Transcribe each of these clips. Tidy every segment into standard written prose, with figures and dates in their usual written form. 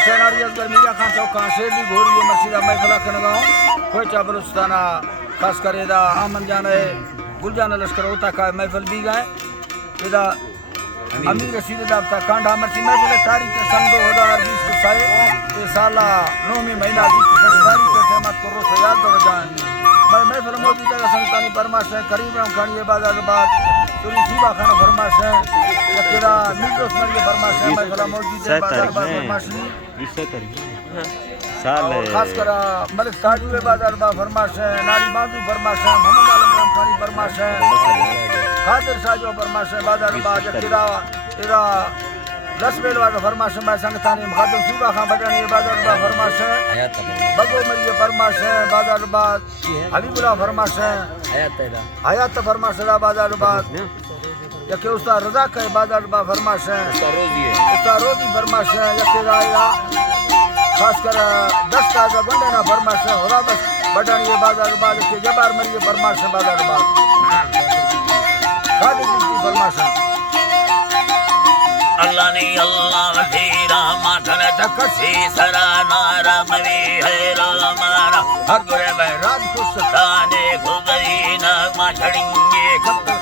Hussain Ali Asghar media Khan चौका Shirley घोड़ी ये मसीदा महफिल खनगांव कोयचा बलूचिस्ताना खास कर एदा आमन जान है गुलजान लश्कर होता का महफिल भी गए एदा अमीर रशीद दाफ्ता कांडा मर्सी महफिल तारीख सन 2020 को साए ये साला 9वीं महीना 20 तारीख को सहमत करो तो याद दो जान मैं महफिल मौजूद है संतानी फरमाश है करीब हम खानी इबादत के बाद तुरी सीबा खाना फरमाश है तेरा मीटोस मर के फरमाश है महफिल मौजूद है बाजार फरमाश साल खास कर मलिक साजू बाजार बा फरमाश है नारी बाजू फरमाश है मोहम्मद आलम खानी फरमाश है खातिर साजो फरमाश है बाजार बा तेरा तेरा 10 बेलवा का फरमाश है मैं संगतानी खादम सूबा खां बजानी बाजार बा फरमाश है बगो मरी फरमाश है बाजार बा हबीबुल्लाह फरमाश है हयात फरमाश है बाजार बा यके उस्ताद रजा का बाजार बा फरमाश है उस्ताद रोजी फरमाश है यके राया खास कर 10 का बंदे ना फरमाश है होला बस बटानी ये बाजार बाद के जबार मरी फरमाश है बाजार बाद खादी की फरमाश है अल्लाह ने अल्लाह वजीरा माथन तकसी सरा नारा मवी है रामारा हगरे में राज कुस्ताने गुजरी ना माछड़ेंगे कब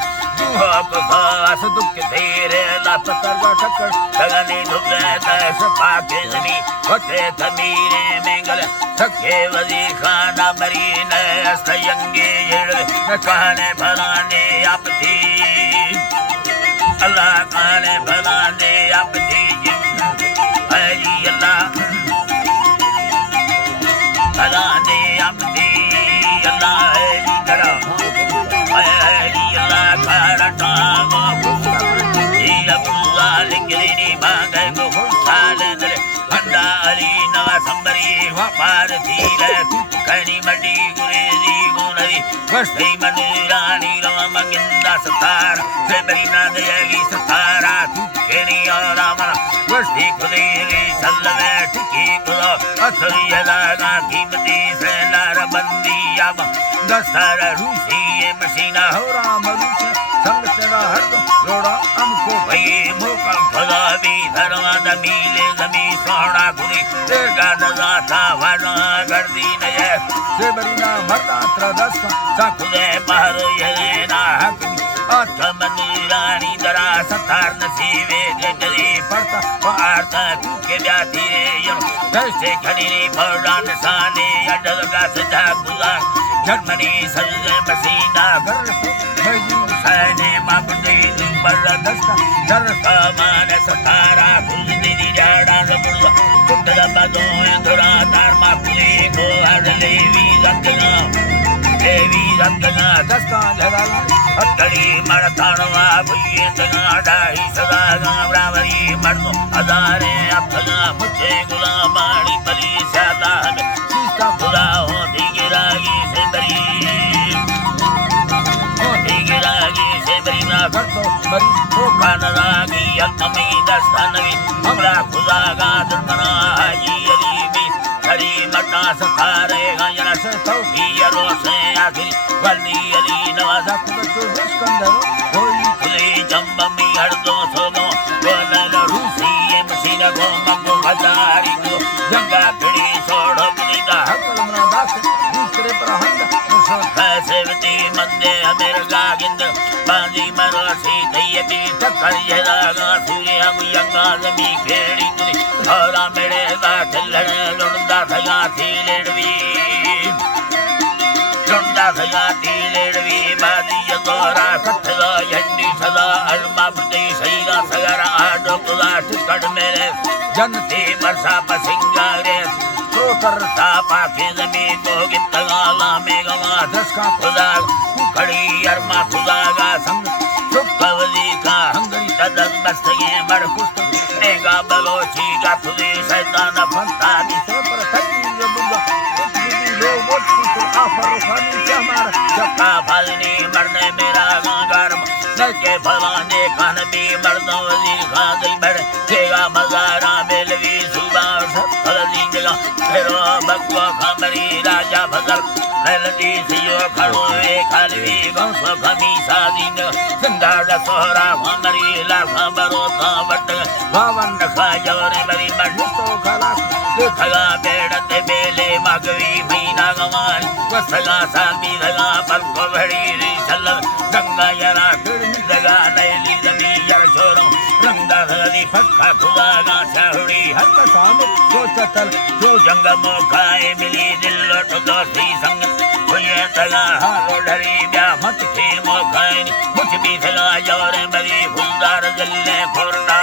आप खास दुख तेरे लापतर का ठक्कर लगने दुबले तैस पाके जमी होते तमीरे मेंगल थके वजी खाना मरीने सयंगे येड़ कहने भलाने आपती अल्लाह कहने भलाने आपती हरी अल्लाह भलाने आपती अल्लाह हरी करा हरी अल्लाह करा टांगो ये अब्दुल्लाह लिखनी मांगे को साले भंडा अली नवा संबरी वपार थीले कणी मडी गुरेजी गुनरी वस्ती मनुरानी रवा मंगिंदा सतार से बरी ना देगी सतारा केनी और आमना वस्ती खुदेली सल्लवे टिकी कुलो अथरी यदागा कीमती से नार बंदी आवा दस्तर रूसी ये मशीना हो राम रूसी संग तेरा हर लोड़ा हमको भई मौका भला भी धरवा दमीले जमी सोना गुनी तेगा नजा था वना गर्दी नये से बरीना मरदा त्रदस सा खुदे बाहर ये ना हक आत्म नीरानी दरा सतार नसीबे जरी पड़ता वार्ता तू के ब्याती रे यो दस्ते खनी पड़ा निशाने अडल का सजा गुला जर्मनी सल्ले मसीना घर मजदूर सैने माबदे पर दस्ता जर सामान सतारा खुद दी जाड़ा बुला कुटदा बदो इंद्रा तार मापुली को हर लेवी रखना देवी रखना दस्ता झगड़ा अतड़ी मरताणवा भुये तना डाही सदा गावरावरी मर्दो हजारे अपना मुझे गुलामानी बली सदा हमें सीता खुदा हो दिगरागी से बरी हो दिगरागी से बरी ना करतो बरी हो कानरागी अकमी दस्तानवी हमरा खुदा का दुर्मना हाजी अली भी खड़ी मटा सतारे गायना से तौफी यरो से आखिरी वली अली नवाजा खुद तो स्कंदर होली खुली जंबमी हर दो सोगो बोलन रूसी ये मसीना गो मंगो हजारी को जंगा खड़ी छोड़ो बुनीदा हकल मना दास दूसरे पर हंद मुसो कैसे वती मंदे अमेर गागिंद बाजी मरोसी दई भी टक्कर ये रागा सूर्य गुयंगा जमी खेड़ी तुरी औरा मेरे दा चलने लुंदा थया थी लेडवी लुंदा थया थी लेडवी बाजी गोरा कथला यंडी सदा अलमा बुदी सईदा सगरा आडो कुला टिकट मेरे जनती बरसा पसिंगारे तो करता पाके जमी को गितगाला में गवा दस का खुदा खड़ी अरमा खुदा का संग सुखवली का हंगरी तदन बस्तगे मर कुस्त नेगा बलोची का तुझे शैतान फंता बिस्तर पर तकलीफ बुला लो मोट तो आफर खानी से हमारा जक्का फलनी मरने मेरा गागर नके फलाने खान भी मर्दों वजीर खा गई बढ़ तेगा मजारा मेलवी सुबह सब फलनी जगह फेरो बकवा खामरी राजा फजल नलती सियो खड़ो वे खालवी गौसो खमी सादी जिंदा सोहरा खामरी ला खबरो का वट बावन खा जोरे बरी मर्द तो खला देखगा बेड़त बेले मगवी मीना गवान वसगा सामी लगा पर को भड़ी री चल गंगा यरा फिर लगा नैली जमी यर छोरो रंगा हरी फक्का खुदा ना चाहुड़ी हर का साम जो चतल जो जंग मोखाए मिली दिल लट दोस्ती संग ये तगा हारो डरी ब्या मत थे मोखाए मुझ भी तगा जोरे मरी फुलदार जल्ले फुरना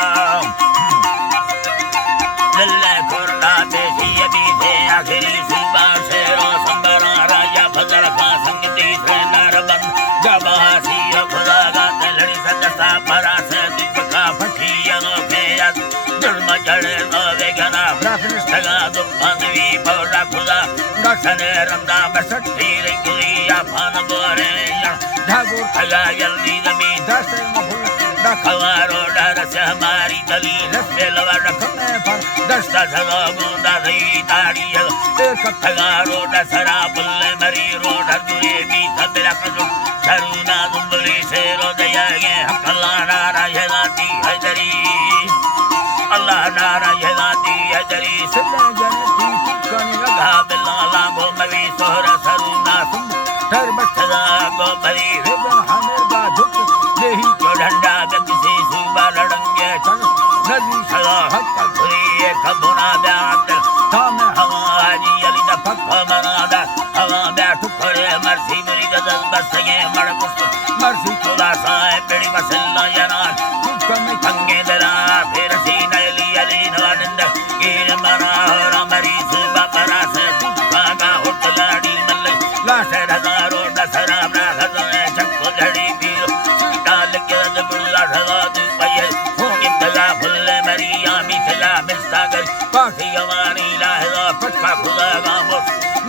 जल्ले फुरना देसी अभी थे आखिरी सुबह से रो संबरा राजा फजर का संग तीसरे नरबन जब हासी खुदा का तलड़ी सदसा परा से दिखा फटी अनोखे याद जुर्म जड़े नोवे गना प्रार्थनिस तगा दुखी पौड़ा खुदा नसने रंदा बसट्टी रिंगली आफान गोरे ढागुर तगा जल्दी जमीन दस मफुल खवारो डर से हमारी दली रस्ते लवा रखने पर दस्ता सगा गोंदा सही ताड़ी एक खगा रोड सरा बुल्ले मरी रोड दुए भी तबला कजुन शरुना दुबली से रोदया ये हकला नारा यदाती हैदरी अल्लाह नारा यदाती हैदरी सिल्ले जनती कनी लगा बिल्ला लांगो मरी सोहरा सरुना सुन डर बखदा गो भरी वेदन हमें बा झुक देही जो डंडा किसी सुबह लड़ंगे चल नदी सदा हक खुली खबुना ब्यात सामने हमारी अली दा पक्का बनादा हवा बैठ खड़े मर्सी मेरी गजल बसगे मड़ कुछ मर्सी खुदा साए पेड़ी मसल्ला यनान कम कंगे दरा फिर सी नली अली नवंद कीर मरा और मरी सुबह परा से कागा होटलाड़ी मल्ले लाशे हजारों दसरा ब्राहत में चक्को झड़ी पीरो डाल के बुल्ला ढगा तू पये होगी तगा फुल्ले मरी आमी तगा मिस्तागर पासी अवानी लाहदा पक्का खुदा गामो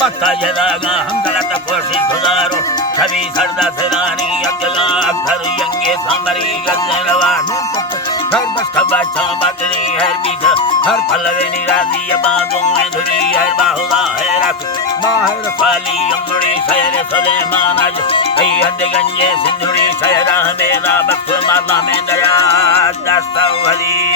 मक्का जदागा हम गलत कोशिश गुजारो छवि सरदा सरानी अगला घर यंगे समरी गजनवा हर बस खबा चाबतरी हर बीच हर फलवे निराजी बादों में धुरी हर बाहुदा है रख बाहर फाली अंगुड़ी शहर सुलेमान आज कई हद गंजे सिंधुड़ी शहरा मेरा बख्श माला में दया दस्ता वली